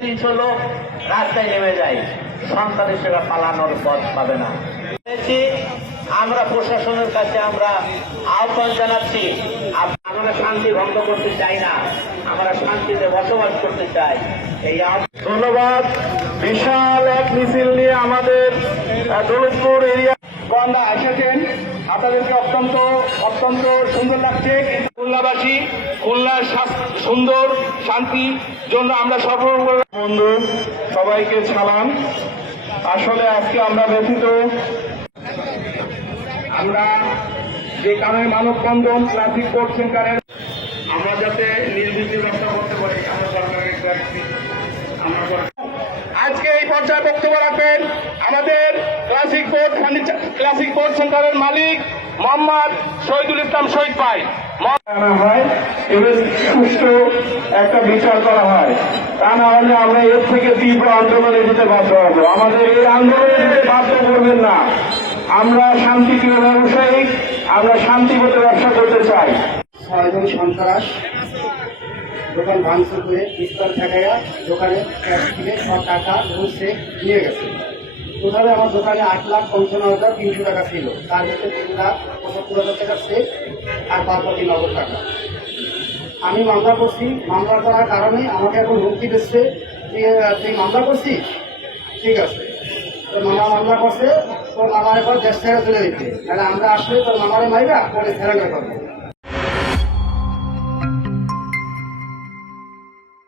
তিনশো লোক রাস্তায় নেমে যায় সন্তানের সেটা পালানোর পথ পাবে না। আমরা প্রশাসনের কাছে আমরা আহ্বান জানাচ্ছি। আমরা শান্তি ভঙ্গ করতে চাই না। আমরা শান্তিতে বসবাস করতে চাই। এই ধন্যবাদ। বিশাল এক মিছিল নিয়ে আমাদের দৌলতপুর এরিয়া আমরা এসেছেন। আপনাদেরকে অত্যন্ত অত্যন্ত সুন্দর লাগছে। খুলনাবাসী, খুলনার সুন্দর, শান্তি জন্য আমরা সফল বন্ধু, সবাইকে ছাড়ান আসলে আজকে আমরা ব্যথিত। আমরা যে কারণে মানববন্ধন ট্রাফিক কোর্ট সেন্টারের আমরা যাতে নির্বিঘ্নে ব্যবসা করতে পারি আজকে এই পর্যায়ে বক্তব্য রাখবেন আমাদের classic board furniture classic board সেন্টারের মালিক মোহাম্মদ শহীদুল ইসলাম শহীদ ভাই। আনা হয় এবং সুষ্ঠু একটা বিচার করা হয়। তা না হলে আমরা এর থেকে তীব্র আন্দোলনে যেতে বাধ্য হব। আমাদের এই আন্দোলনে যেতে বাধ্য করবেন না। আমরা শান্তিপ্রিয় ব্যবসায়ী আমরা শান্তিমতো ব্যবসা করতে চাই। ছয়জন সন্ত্রাস দোকান ভাঙচুর করে পিস্তল ঠেকাইয়া দোকানে ক্যাশ থেকে সব টাকা নিয়ে গেছে। টোটালে আমার দোকানে আট লাখ পঞ্চান্ন হাজার তিনশো টাকা ছিল। তার ভিতরে তিন লাখ পঁচাত্তর হাজার টাকা চেক আর বারপতি নগদ টাকা। আমি মামলা করছি, মামলা করার কারণে আমাকে এখন হুমকি দিচ্ছে। তুই মামলা করছিস? ঠিক আছে। তোর মামা মামলা করছে, তোর মামার এবার দেশ ছেড়ে চলে দিচ্ছে তাহলে আমরা আসলে তোর মামারে মাইরা পরে ফেরাঙ্গা করব